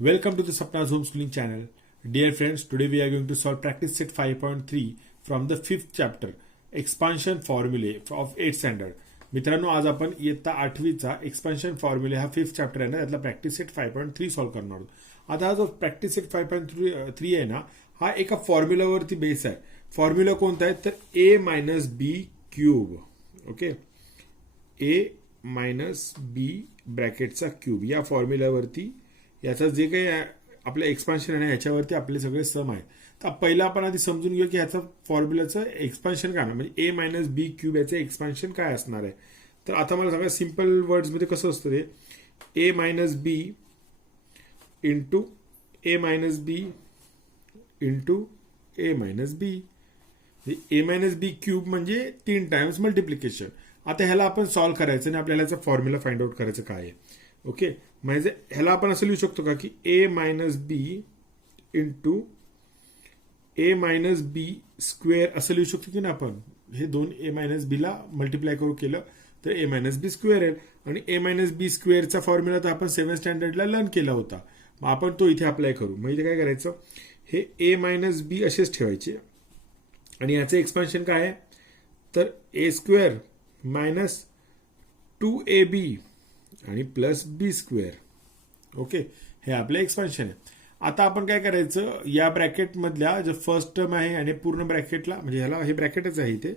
Welcome to the Sapna's Homeschooling channel. Dear friends, today we are going to solve practice set 5.3 from the 5th chapter, Expansion Formulae of 8th standard. मित्रांनो, आज आपण इयत्ता 8वीचा expansion फॉर्म्युले हा 5th chapter आहे ना, त्यातला practice set 5.3 solve करणार आहोत. आता हा जो प्रॅक्टिस सेट 5.3 आहे ना, हा एका फॉर्म्युलावरती बेस आहे. फॉर्म्युला कोणता आहे तर a minus B cube. Okay, a minus B ब्रॅकेटचा क्यूब या फॉर्म्युलावरती याचा जे काही आपलं एक्सपान्शन आहे याच्यावरती आपले सगळे सम आहेत. तर पहिला आपण आधी समजून घेऊ की ह्याचं फॉर्म्युलाचं एक्सपान्शन काय म्हणजे a मायनस बी क्यूब याचं एक्सपान्शन काय असणार आहे. तर आता मला सांगा सिम्पल वर्ड्समध्ये कसं असतं ते a minus B into a minus B into a minus B. a minus B cube म्हणजे 3 टाइम्स मल्टिप्लिकेशन. आता ह्याला आपण सॉल्व्ह करायचं आणि आपल्याला याचा फॉर्म्युला फाइंड आउट करायचं काय आहे. ओके, म्हणजे ह्याला आपण असं लिहू शकतो का की a minus B into a minus B square असं लिहू शकतो की ना आपण. हे दोन a मायनस बी ला मल्टिप्लाय करू केलं तर a मायनस बी स्क्वेअर आहे. आणि a मायनस बी स्क्वेअरचा फॉर्म्युला तर आपण 7th स्टँडर्डला लर्न केला होता. मग आपण तो इथे अप्लाय करू. मग इथे काय करायचं, हे a मायनस बी असेच ठेवायचे आणि याचं एक्सपान्शन काय आहे तर a स्क्वेअर मायनस 2ab आणि प्लस बी स्क्वेअर. ओके, हे आपलं एक्सपान्शन आहे. आता आपण काय करायचं, या ब्रॅकेट मधल्या जो फर्स्ट टर्म आहे आणि पूर्ण ब्रॅकेटला म्हणजे ह्याला हे ब्रॅकेटच आहे इथे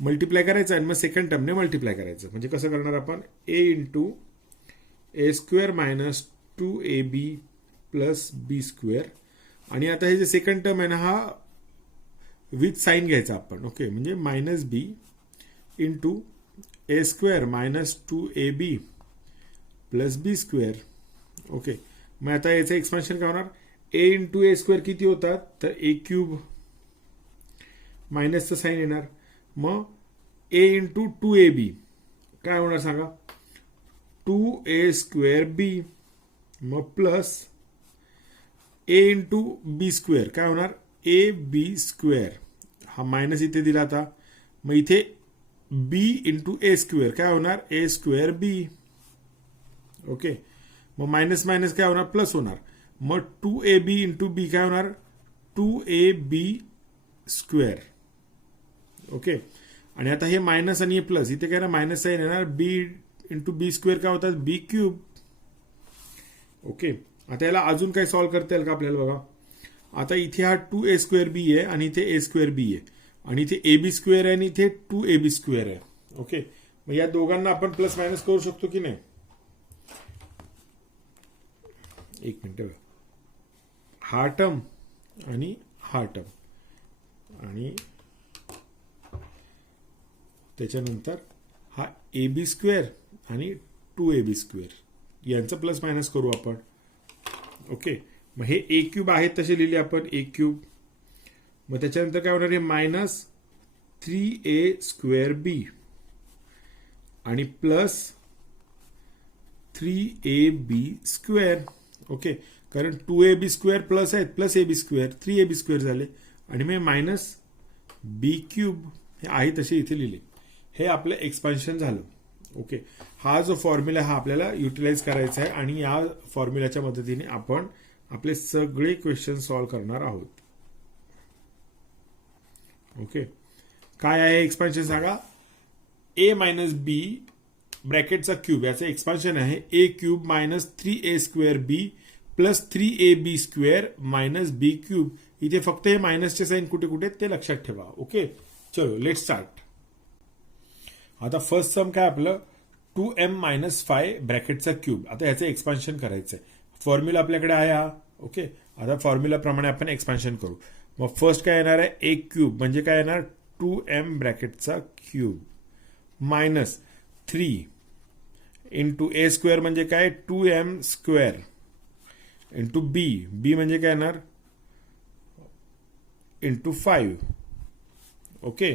मल्टिप्लाय करायचं आणि मग सेकंड टर्मने मल्टिप्लाय करायचं. म्हणजे कसं करणार आपण a into A square minus 2ab plus B square. आणि आता हे जे सेकंड टर्म आहे ना हा विथ साईन घ्यायचा आपण. ओके, म्हणजे minus B into A square minus 2ab plus B square. Okay, मग आता याचं एक्सपान्शन काय होणार, a इंटू ए स्क्वेअर किती होतात तर ए क्यूब मायनसचं साईन येणार. मग a इंटू 2ab काय होणार सांगा 2a स्क्वेअर बी. मग plus a into B square काय होणार ए बी स्क्वेअर. हा मायनस इथे दिला आता. मग इथे b इंटू ए स्क्वेअर काय होणार ए स्क्वेअर बी. ओके, मग मायनस मायनस काय होणार प्लस होणार. मग 2ab इंटू बी काय होणार 2ab स्क्वेअर. ओके, आणि आता हे मायनस आणि हे प्लस इथे काय ना मायनस साईन येणार बी इंटू बी स्क्वेअर काय होतात बी क्यूब. ओके, आता याला अजून काय सॉल्व्ह करता येईल का आपल्याला बघा. आता इथे हा 2a स्क्वेअर बी आहे आणि इथे a स्क्वेअर बी आहे आणि इथे ab स्क्वेअर आहे आणि इथे 2ab स्क्वेअर आहे. ओके, मग या दोघांना आपण प्लस मायनस करू शकतो की नाही. एक मिनिट, हा टर्म आणि हा टर्म आणि त्याच्यानंतर हा ए बी स्क्वेअर आणि 2ab स्क्वेअर यांचं प्लस मायनस करू आपण. ओके, मग हे ए क्यूब आहे तसे लिहिले आपण ए क्यूब. मग त्याच्यानंतर काय होणार आहे मायनस 3a स्क्वेअर बी आणि प्लस 3ab स्क्वेअर. ओके, कारण 2ab स्क्वेअर प्लस आहेत plus ab square 3ab square झाले आणि मग मायनस बी क्यूब हे आहे तसे इथे लिहिले. हे आपलं एक्सपान्शन झालं. ओके, हा जो फॉर्म्युला हा आपल्याला युटिलाइज करायचा आहे आणि या फॉर्म्युलाच्या मदतीने आपण आपले सगळे क्वेश्चन सॉल्व्ह करणार आहोत. ओके, काय आहे एक्सपान्शन सांगा a मायनस बी ब्रॅकेटचा क्यूब याचं एक्सपान्शन आहे ए क्यूब मायनस 3a स्क्वेअर बी plus 3ab square minus B cube. इथे फक्त हे मायनसचे साईन कुठे कुठे ते लक्षात ठेवा. ओके, चलो लेट स्टार्ट. आता फर्स्ट सम काय आपलं 2m मायनस 5 ब्रॅकेटचा क्यूब. आता याचं एक्सपान्शन करायचंय. फॉर्म्युला आपल्याकडे आहे हा. ओके, आता फॉर्म्युला प्रमाणे आपण एक्सपान्शन करू. मग फर्स्ट काय येणार आहे ए क्यूब म्हणजे काय येणार 2m ब्रॅकेटचा cube minus 3 into A square म्हणजे काय 2m स्क्वेअर इंटू बी म्हणजे काय येणार इंटू 5. ओके,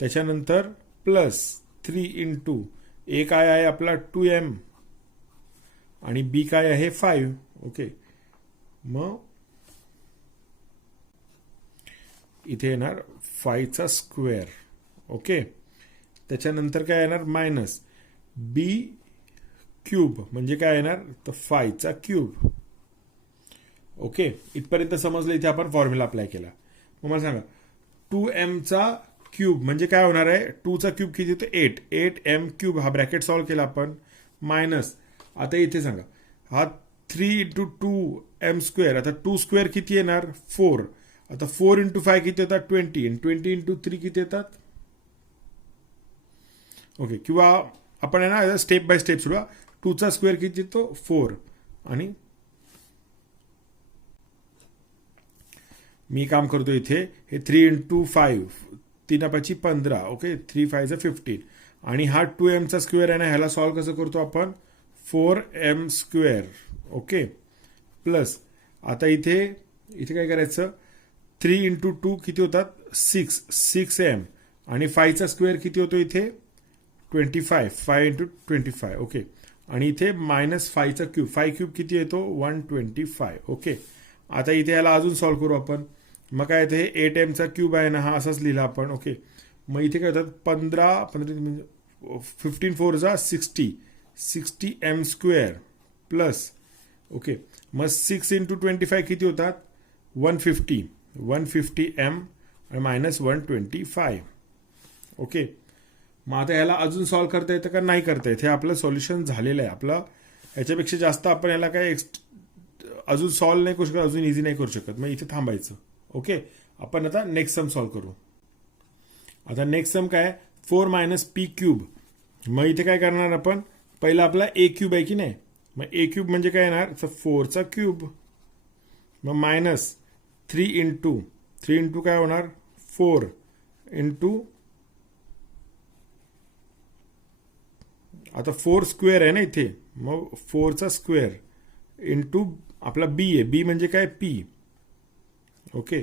त्याच्यानंतर प्लस 3 इंटू ए काय आहे आपला 2m आणि बी काय आहे 5. ओके, मग इथे येणार 5चा स्क्वेअर. ओके, त्याच्यानंतर काय येणार मायनस बी क्यूब म्हणजे काय येणार तर 5चा क्यूब. ओके, इथपर्यंत समजलं. इथे आपण फॉर्म्युला अप्लाय केला. मग मला सांगा 2m क्यूब म्हणजे काय होणार आहे. 2चा क्यूब किती होतो 8m क्यूब. हा ब्रॅकेट सॉल्व्ह केला आपण. मायनस आता इथे सांगा हा 3 इंटू 2m स्क्वेअर. आता 2 स्क्वेअर किती येणार 4. आता 4 इंटू 5 किती येतात 20. आणि 20 इंटू 3 किती येतात. ओके, किंवा आपण आहे ना स्टेप बाय स्टेप सोडवा. 2चा स्क्वेअर किती येतो 4. आणि मी काम करतो इथे हे 3 इंटू 5 3 15. ओके, 3 5 15. आणि हा 2m स्क्वेअर आहे ना, ह्याला सॉल्व्ह कसं करतो आपण 4m स्क्वेअर. ओके, प्लस आता इथे काय करायचं 3 इंटू 2 किती होतात 6m. आणि 5चा स्क्वेअर किती होतो इथे 25. 5 इंटू 25. ओके, आणि इथे मायनस 5चा क्यूब. 5 क्यूब किती येतो 125. ओके, आता इथे याला अजून सॉल्व्ह करू आपण. मग काय इथे 8m क्यूब आहे ना, हा असाच लिहिला आपण. ओके, मग इथे काय होतात 15 15 4 जा 60m स्क्वेअर प्लस. ओके, मग 6 इंटू 25 किती होतात 150m आणि मायनस 125. ओके, मग आता याला अजून सॉल्व्ह करता येतं का नाही करता येत. हे आपलं सॉल्युशन झालेलं आहे. आपलं याच्यापेक्षा जास्त आपण याला काय अजून सॉल्व्ह नाही करू शकत, अजून इझी नाही करू शकत. मग इथे थांबायचं. ओके, आपण आता नेक्स्ट सम सॉल्व्ह करू. आता नेक्स्ट सम काय 4 मायनस पी क्यूब. मग इथे काय करणार आपण पहिला आपला ए क्यूब आहे की नाही. मग ए क्यूब म्हणजे काय येणार 4चा क्यूब. मग मायनस 3 इंटू काय होणार 4 इंटू आता 4 स्क्वेअर आहे ना इथे. मग 4चा स्क्वेअर इंटू आपला बी आहे. बी म्हणजे काय पी. ओके,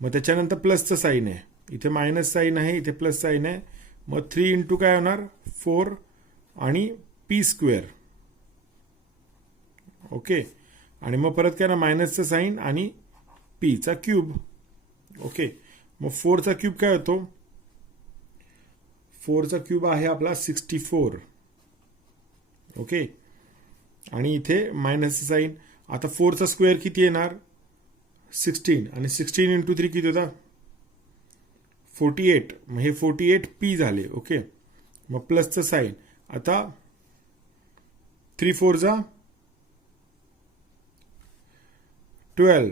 मग त्याच्यानंतर प्लसचं साईन आहे. इथे मायनस साईन आहे, इथे प्लस साईन आहे. मग 3 इंटू काय होणार 4 आणि पी स्क्वेअर. ओके, आणि मग परत काय ना मायनसचं साईन आणि पीचा क्यूब. ओके, मग 4चा क्यूब काय होतो 4चा क्यूब आहे आपला 64. ओके, आणि इथे मायनसचं साईन. आता 4चा स्क्वेअर किती येणार 16 आणि 16 इंटू 3 किती होता 48. मग हे 48 पी झाले. ओके, मग प्लसचं साईन. आता 3 4 जा 12.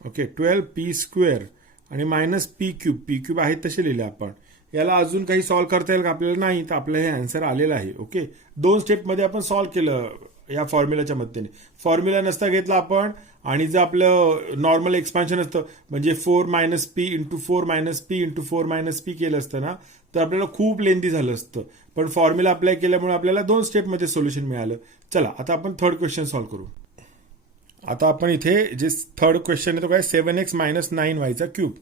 ओके, 12 पी स्क्वेअर आणि minus P cube. P cube आहे तसे लिहिले आपण. याला अजून काही सॉल्व्ह करता येईल का आपल्याला नाही, तर आपलं हे आन्सर आलेलं आहे. ओके, 2 स्टेपमध्ये आपण सॉल्व्ह केलं या फॉर्म्युलाच्या मदतीने. फॉर्म्युला नसता घेतला आपण आणि जर आपलं नॉर्मल एक्सपान्शन असतं म्हणजे 4 minus P into 4 minus P into 4 minus P केलं असतं ना, तर आपल्याला खूप लेंदी झालं असतं. पण फॉर्म्युला अप्लाय केल्यामुळे आपल्याला 2 स्टेपमध्ये सोल्युशन मिळालं. चला आता आपण थर्ड क्वेश्चन सॉल्व्ह करू. आता आपण इथे जे थर्ड क्वेश्चन आहे तो काय 7x मायनस 9y क्यूब.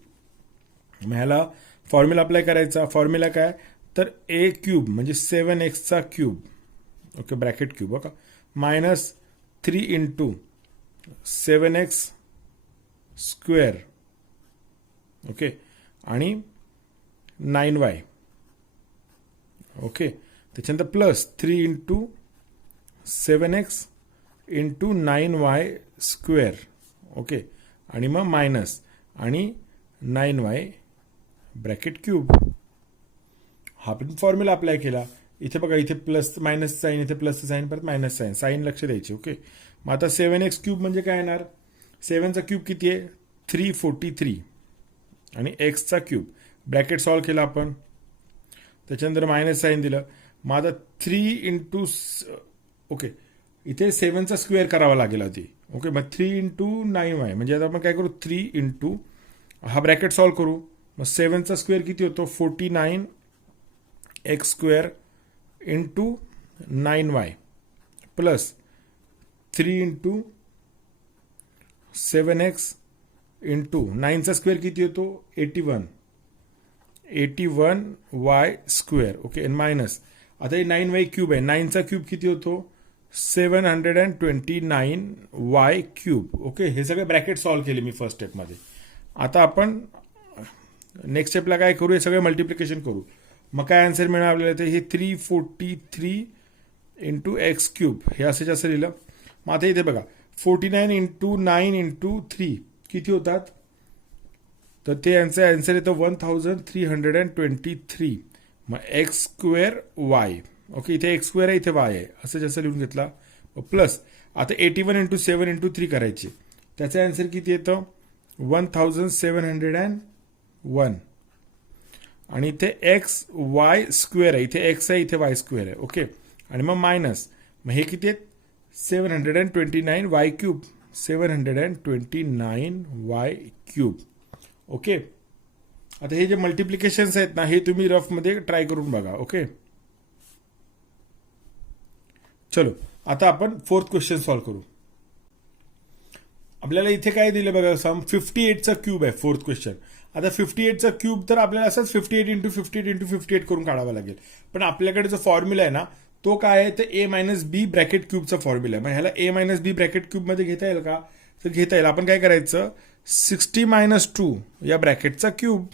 मग ह्याला फॉर्म्युला अप्लाय करायचा. फॉर्म्युला काय तर ए क्यूब म्हणजे 7x cube. Okay, bracket cube बघा minus 3 into 7x square. Okay, आणि 9y. ओके, त्याच्यानंतर plus 3 into 7x into 9y square. Okay, आणि मग मायनस आणि 9y ब्रॅकेट क्यूब. हा पण फॉर्म्युला अप्लाय केला. इथे बघा इथे प्लस मायनस साईन, इथे प्लस साईन, परत मायनस साईन. साईन लक्ष द्यायची. ओके, मग आता 7x क्यूब म्हणजे काय येणार 7चा क्यूब किती आहे 343 आणि एक्सचा क्यूब. ब्रॅकेट सॉल्व्ह केला आपण. त्याच्यानंतर मायनस साईन दिलं. मग आता 3 इंटू ओके इथे 7चा स्क्वेअर करावा लागेल आधी. ओके, मग 3 इंटू 9y म्हणजे आता आपण काय करू 3 इंटू हा ब्रॅकेट सॉल्व्ह करू. मग 7चा स्क्वेअर किती होतो 49 X square into 9y plus 3 into 7x into 9चा स्क्वेअर किती होतो 81y स्क्वेअर. ओके, आणि मायनस आता हे 9y क्यूब आहे. 9चा क्यूब किती होतो 729y क्यूब. ओके, हे सगळे ब्रॅकेट सॉल्व्ह केले मी फर्स्ट स्टेपमध्ये. आता आपण नेक्स्ट स्टेपला काय करू हे सगळे मल्टिप्लिकेशन करू. मग काय आन्सर मिळणार आपल्याला ते हे 343 इंटू एक्स क्यूब. हे असं जास्त लिहिलं. मग आता इथे बघा 49 इंटू 9 इंटू 3 किती होतात? तर ते यांचं आन्सर येतं 1323. मग एक्स स्क्वेअर वाय. ओके, इथे एक्स स्क्वेअर आहे, इथे वाय आहे, असं जसं लिहून घेतला. प्लस आता 81 इंटू 7 इंटू 3 करायचे. त्याचं आन्सर किती येतं? 1701. आणि इथे एक्स वाय स्क्वेअर आहे, इथे एक्स आहे, इथे वाय स्क्वेअर आहे. ओके, आणि मग मायनस. मग हे किती आहेत? 729 Y cube. 729 Y cube. Okay, आता हे जे मल्टिप्लिकेशन्स आहेत ना, हे तुम्ही रफमध्ये ट्राय करून बघा. ओके, चलो आता आपण फोर्थ क्वेश्चन सॉल्व्ह करू. आपल्याला इथे काय दिलं बघा, सम 58चा क्यूब आहे फोर्थ क्वेश्चन. आता 58चा क्यूब तर आपल्याला असंच 58 इंटू 58 इंटू 58 करून काढावा लागेल. पण आपल्याकडे जो फॉर्म्युला आहे ना, तो काय आहे? तर ए मायनस बी ब्रॅकेट क्यूबचा फॉर्म्युला आहे. मग ह्याला ए मायनस बी ब्रॅकेट क्यूबमध्ये घेता येईल का? तर घेता येईल. आपण काय करायचं? 60 मायनस 2 या ब्रॅकेटचा क्यूब.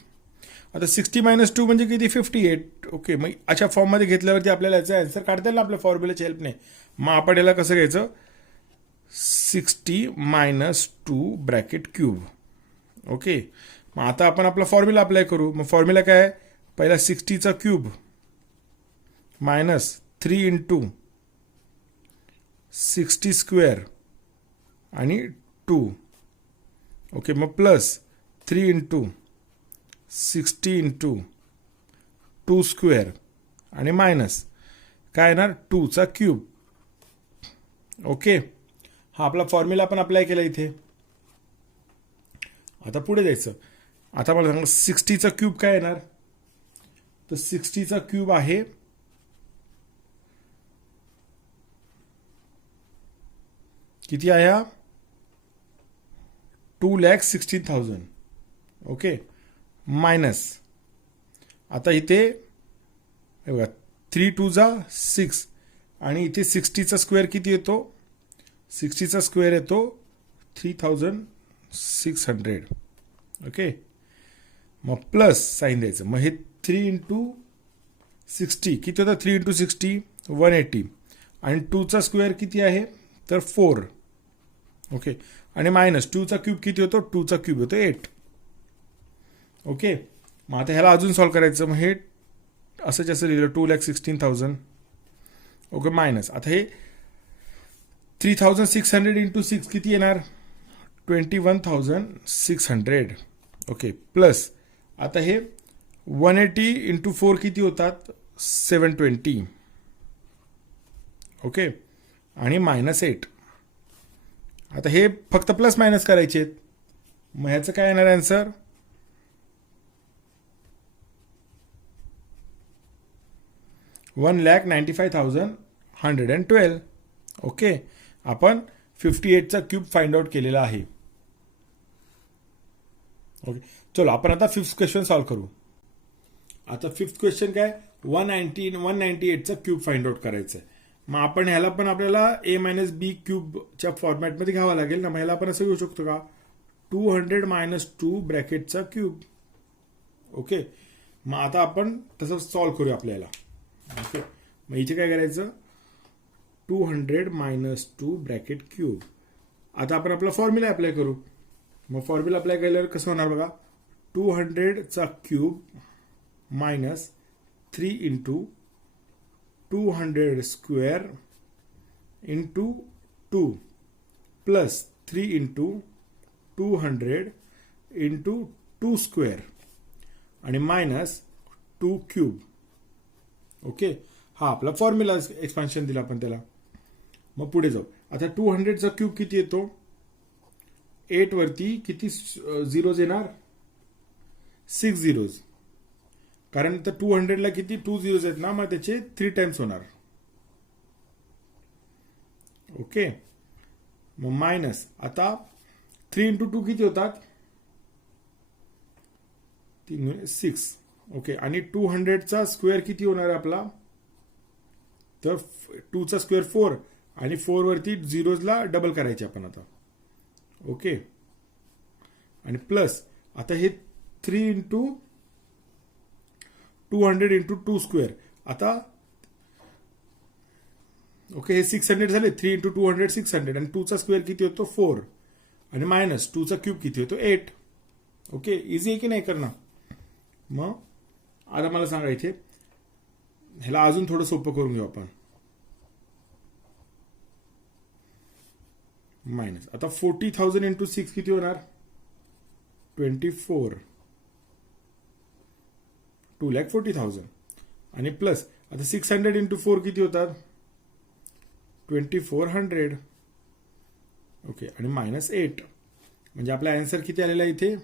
आता 60 मायनस 2 म्हणजे किती? 58. ओके, मग अशा फॉर्ममध्ये घेतल्यावरती आपल्याला याचा आन्सर काढता येईल आपल्या फॉर्म्युलाच्या हेल्पने. मग आपण याला कसं घ्यायचं? 60 मायनस 2 ब्रॅकेट क्यूब. ओके, मग आता आपण आपला फॉर्म्युला अप्लाय करू. मग फॉर्म्युला काय आहे? पहिला 60चा क्यूब मायनस 3 इंटू 60 स्क्वेअर आणि 2. ओके, मग प्लस 3 इंटू 60 इंटू 2 स्क्वेअर आणि मायनस काय येणार? 2चा क्यूब. ओके, हा आपला फॉर्म्युला आपण अप्लाय केला इथे. आता पुढे जायचं. आता मला सांगा 60चा क्यूब काय येणार? तर 60चा क्यूब आहे किती आहे? 2,16,000. ओके, मायनस आता इथे बघा 3 2 जा 6 आणि इथे 60चा स्क्वेअर किती येतो? 60चा स्क्वेअर येतो 3,600. ओके, मग प्लस साईन द्यायचं. मग हे 3 इंटू 60 किती होतं? 3 इंटू 60 180 आणि 2चा स्क्वेअर किती आहे? तर 4. ओके, आणि मायनस 2चा क्यूब किती होतो? 2चा क्यूब होतो 8. ओके, मग आता ह्याला अजून सॉल्व्ह करायचं. मग हे असं जसं लिहिलं 2,16,000. ओके, मायनस आता हे 3,600 इंटू 6 किती येणार? 21,600. ओके, प्लस आता हे 180 इंटू 4 किती होतात? 720. ओके, आणि मायनस 8. आता हे फक्त प्लस मायनस करायचे आहेत. मग ह्याचं काय येणार आन्सर? 1,95,112. ओके, आपण 58चा क्यूब फाइंड आउट केलेला आहे. ओके, चलो आपण आता फिफ्थ क्वेश्चन सॉल्व्ह करू. आता फिफ्थ क्वेश्चन काय? 198चा क्यूब फाइंड आउट करायचं आहे. मग आपण ह्याला पण आपल्याला ए मायनस बी क्यूबच्या फॉर्मॅटमध्ये घ्यावा लागेल ना. मग ह्याला आपण असं घेऊ शकतो का? 200 मायनस 2 ब्रॅकेटचा क्यूब. ओके, मग आता आपण तसं सॉल्व्ह करूया आपल्याला. ओके, मग इथे काय करायचं? 200 मायनस 2 ब्रॅकेट क्यूब. आता आपण आपला फॉर्म्युला अप्लाय करू. मग फॉर्म्युला अप्लाय केल्यावर कसं होणार बघा? 200चा cube minus 3 into 200 square into 2 plus 3 into 200 into 2 square आणि मायनस 2 क्यूब. ओके, हा आपला फॉर्म्युला एक्सपान्शन दिला आपण त्याला. मग पुढे जाऊ. आता 200चा क्यूब किती येतो? 8 वरती किती झिरोज येणार? 6 झिरोज. कारण तर 200ला किती 2 झिरोज आहेत ना, मग त्याचे 3 टाइम्स होणार. ओके, मग मायनस आता 3 इंटू 2 किती होतात? 6. ओके, आणि 200चा स्क्वेअर किती होणार आहे आपला? तर 2चा स्क्वेअर 4 आणि 4 वरती झिरोजला डबल करायचे आपण आता. ओके, आणि प्लस आता हे 3 इंटू 200 इंटू 2 स्क्वेअर. आता ओके, हे 600 झाले. 3 इंटू 200 600 आणि 2चा स्क्वेअर किती होतो 4 आणि मायनस 2चा क्यूब किती होतो 8. ओके, इझी आहे की नाही करणं. मग आता मला सांगा इथे ह्याला अजून थोडं सोपं करून घेऊ आपण. मायनस आता 40,000 इंटू 6 किती होणार 24, 2,40,000 आणि प्लस आता 600 इंटू 4 किती होतात 2400. ओके, आणि मायनस 8 म्हणजे आपला आन्सर किती आलेला आहे इथे.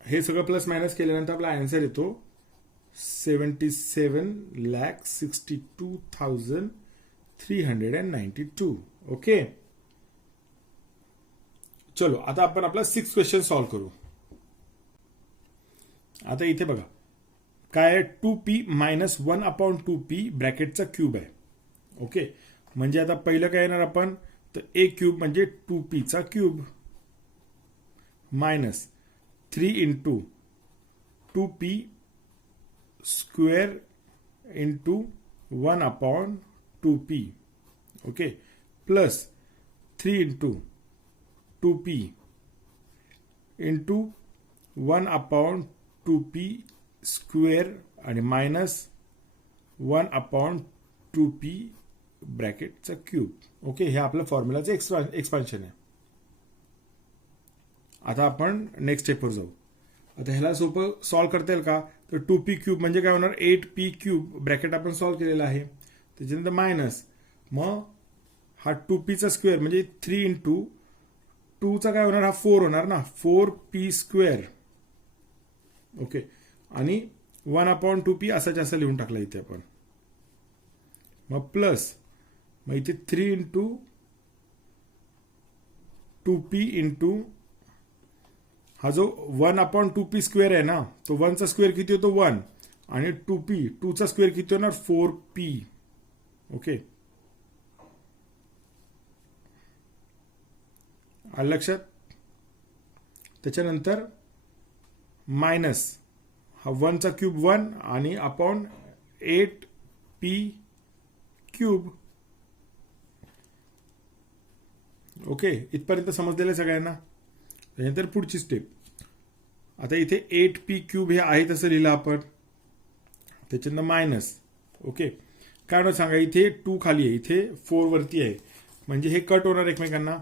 हे सगळं प्लस मायनस केल्यानंतर आपला आन्सर येतो 77,62,392. ओके, चलो आता आपण आपला 6 क्वेश्चन सॉल्व्ह करू. आता इथे बघा काय आहे 2p मायनस 1/2p ब्रॅकेटचा क्यूब आहे. ओके, म्हणजे आता पहिलं काय येणार आपण तर a क्यूब म्हणजे 2p चा cube minus 3 into 2p square into 1/2p. Okay, plus 3 into 2p into 1/2p square आणि मायनस 1/2p ब्रॅकेटचा क्यूब. ओके, हे आपलं फॉर्म्युलाचं एक्सपान्शन आहे. आता आपण नेक्स्ट स्टेपवर जाऊ. आता ह्याला सोपं सॉल्व्ह करता येईल का तर 2p क्यूब म्हणजे काय होणार 8p क्यूब ब्रॅकेट आपण सॉल्व्ह केलेला आहे. त्याच्यानंतर मायनस मग हा 2p चा स्क्वेअर म्हणजे 3 इंटू 2चा काय होणार हा 4 होणार ना 4p स्क्वेअर. ओके, आणि 1/2p असाच असं लिहून टाकला इथे आपण. मग प्लस मग इथे 3 इंटू 2p इंटू हा जो 1/2p स्क्वेअर आहे ना तो 1चा स्क्वेअर किती होतो 1 आणि 2चा स्क्वेअर किती होणार 4p. ओके, आलं लक्षात. त्याच्यानंतर मायनस हा 1चा क्यूब 1 आणि अपॉन 8p क्यूब. ओके, इथपर्यंत समजलेलं आहे सगळ्यांना. त्यानंतर पुढची स्टेप. आता इथे 8p क्यूब हे आहे तसं लिहिलं आपण. त्याच्यानंतर मायनस. ओके, काय सांगा इथे 2 खाली आहे इथे 4 वरती आहे म्हणजे हे कट होणार एकमेकांना.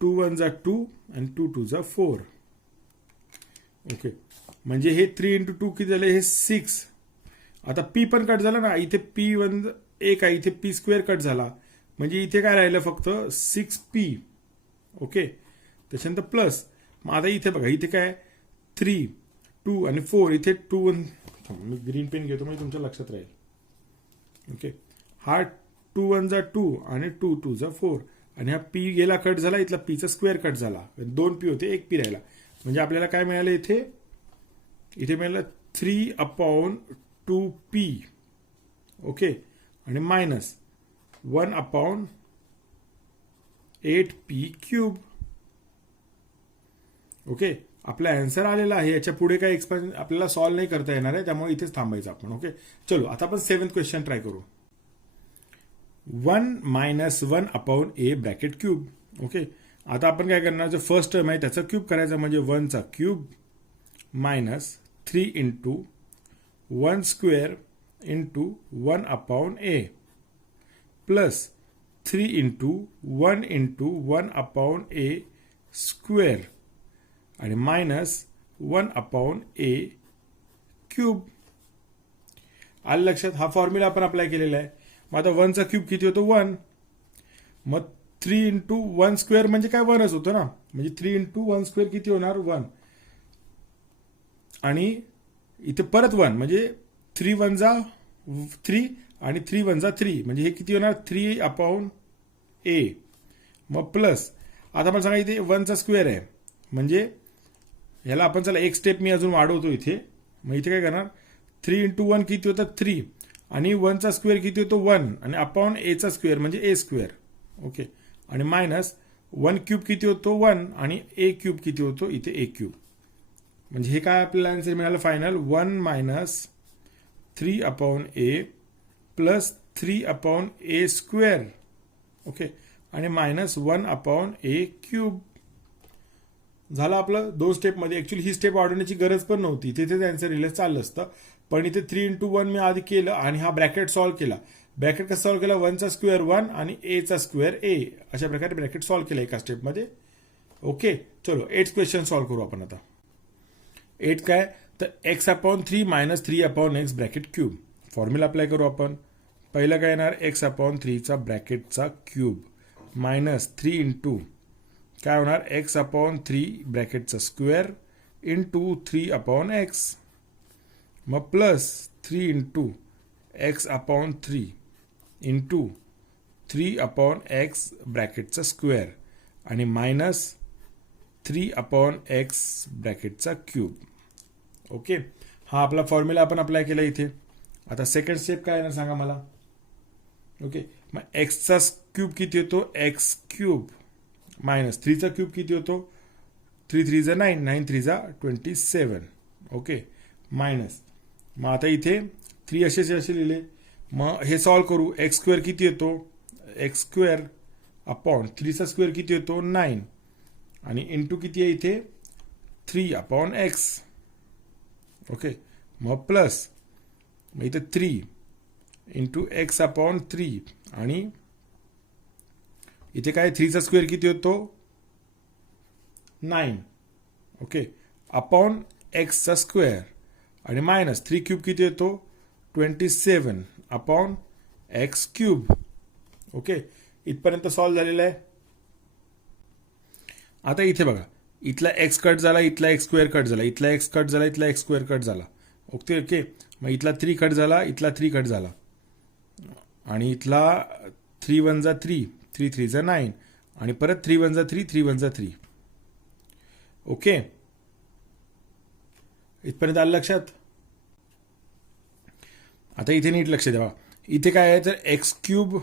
2 1 जा 2 आणि 2 2 जा 4. ओके, म्हणजे हे 3 इंटू 2 किती झाले हे 6. आता p पण कट झाला ना इथे p1 1 आहे इथे p स्क्वेअर कट झाला म्हणजे इथे काय राहिलं फक्त 6p. ओके, त्याच्यानंतर प्लस मग आता इथे बघा इथे काय 3 2 आणि 4 इथे 2 1 मी ग्रीन पेन घेतो म्हणजे तुमच्या लक्षात राहील. ओके, हा 2 1 जा 2 आणि 2 2 जा 4 आणि हा p गेला कट झाला इथला p चा स्क्वेअर कट झाला 2p होते 1p राहिला म्हणजे आपल्याला काय मिळालं इथे मिळालं 3/2p. ओके, आणि मायनस 1/8p क्यूब. ओके, आपला आन्सर आलेला आहे. याच्या पुढे काही एक्सपान्शन आपल्याला सॉल्व्ह नाही करता येणार आहे त्यामुळे इथेच थांबायचं आपण. ओके, चलो आता आपण 7th क्वेश्चन ट्राय करू. 1 minus 1/a bracket cube. Okay, आता आपण काय करणार जो फर्स्ट टर्म आहे त्याचा क्यूब करायचा म्हणजे 1चा cube minus 3 into 1 square into 1/a plus 3 into 1 into 1/a square आणि मायनस 1/a क्यूब. आलं लक्षात. हा फॉर्म्युला आपण अप्लाय केलेला आहे. मग आता 1चा क्यूब किती होतो 1 मग 3 इंटू 1 स्क्वेअर म्हणजे काय 1च होतं ना म्हणजे 3 इंटू 1 स्क्वेअर किती होणार 1 आणि इथे परत 1 म्हणजे 3 1 जा 3 आणि 3 1 जा 3 म्हणजे हे किती होणार 3/a. मग प्लस आता मला सांगा इथे 1चा स्क्वेअर आहे म्हणजे ह्याला आपण चला एक स्टेप मी अजून वाढवतो इथे. मग इथे काय करणार 3 इंटू 1 किती होतं 3 आणि 1चा स्क्वेअर किती होतो 1 आणि अपॉन एचा स्क्वेअर म्हणजे a स्क्वेअर. ओके, आणि मायनस 1 क्यूब किती होतो 1 आणि a क्यूब किती होतो इथे a क्यूब. म्हणजे हे काय आपल्याला आन्सर मिळालं final 1 minus 3/a plus 3/a². Okay, आणि मायनस 1/a³ झालं आपलं 2 स्टेपमध्ये. ऍक्च्युली ही स्टेप वाढवण्याची गरज पण नव्हती, तिथे आन्सर लिहिलं चाललं असतं. पण इथे 3 × 1 मी आधी केलं आणि हा ब्रॅकेट सॉल्व्ह केला. ब्रॅकेट कसं सॉल्व्ह केला, 1चा स्क्वेअर 1 आणि a चा स्क्वेअर a, अशा प्रकारे ब्रॅकेट सॉल्व्ह केला एका स्टेपमध्ये. ओके, चलो 8th क्वेश्चन सॉल्व्ह करू आपण आता. 8 काय तर x/3 minus 3/x bracket cube. Formula apply करू आपण. पहिलं काय येणार, x/3 चा ब्रॅकेटचा क्यूब मायनस 3 × काय होणार, x/3 ब्रॅकेटचा स्क्वेअर इंटू 3/x, मग प्लस 3 × x/3 इंटू 3/x ब्रॅकेटचा स्क्वेअर आणि मायनस 3/x ब्रॅकेटचा क्यूब. ओके, हा आपला फॉर्म्युला आपण अप्लाय केला इथे. आता सेकंड स्टेप काय येणार सांगा मला. ओके, मग एक्सचा क्यूब किती होतो, x³ मायनस 3चा क्यूब किती होतो, 3 3 जा 9, 9 3 जा 27. ओके, मायनस, मग आता इथे 3 असे लिहिले. मग हे सॉल्व्ह करू. x² किती येतो, x² अपॉन 3चा स्क्वेअर किती होतो 9 आणि इंटू किती आहे इथे 3/x. ओके, मग प्लस, मग इथे 3 इंटू x/3 आणि इथे काय 3चा स्क्वेअर किती होतो 9. ओके, अपॉन एक्सचा स्क्वेअर आणि मायनस 3³ किती येतो 27 अपॉन x³. ओके, इथपर्यंत सॉल्व्ह झालेलं आहे. आता इथे बघा, इथला x कट झाला, इथला x² कट झाला, इथला x कट झाला, इथला x² कट झाला. ओके ओके, मग इथला 3 कट झाला, इथला 3 कट झाला आणि इथला 3 1 जा 3, 3 3 जा 9 आणि परत 3 1 जा 3, 3 1 जा 3. ओके, इथपर्यंत आलं लक्षात. आता इथे नीट लक्ष द्यावा. इथे काय आहे तर x³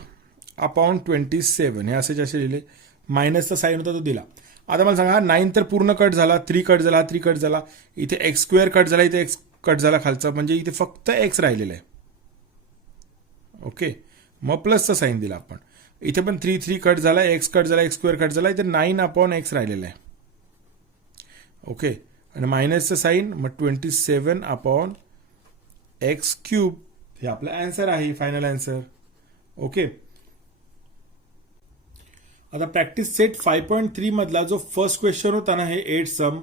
अपॉन 27 हे असे जसे लिहिले. मायनसचा साईन होता तो दिला. आता मला सांगा, 9 तर पूर्ण कट झाला, 3 कट झाला, 3 कट झाला, इथे x² कट झाला, इथे x कट झाला खालचा, म्हणजे इथे फक्त x राहिलेला आहे. ओके, मग प्लसचा साईन दिला आपण. इथे पण 3 3 कट झाला, x कट झाला, x² कट झाला, इथे 9/x राहिलेला आहे. ओके, आणि मायनसचं साईन, मग 27/x³. हे आपला आन्सर आहे, फायनल आन्सर. ओके, आता प्रॅक्टिस सेट 5.3 मधला जो फर्स्ट क्वेश्चन होता ना, हे 8 सम,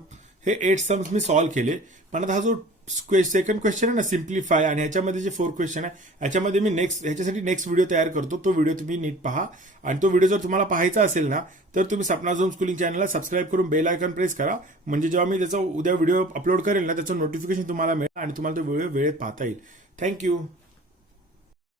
हे 8 सम्स मी सॉल्व्ह केले. पण आता हा जो सेकंड क्वेश्चन आहे ना, सिम्प्लिफाय, आणि ह्याच्यामध्ये जे 4 क्वेश्चन आहे ह्याच्यामध्ये मी ह्याच्यासाठी नेक्स्ट व्हिडिओ तयार करतो. तो व्हिडिओ तुम्ही नीट पहा. आणि तो व्हिडिओ जर तुम्हाला पाहायचा असेल ना, तर तुम्ही सपना झोम स्कूलिंग चॅनलला सबस्क्राईब करून बेल आयकॉन प्रेस करा. म्हणजे जेव्हा मी त्याचा उद्या व्हिडिओ अपलोड करेल ना, त्याचं नोटिफिकेशन तुम्हाला मिळेल आणि तुम्हाला तो व्हिडिओ वेळेत पाहता येईल. थँक्यू.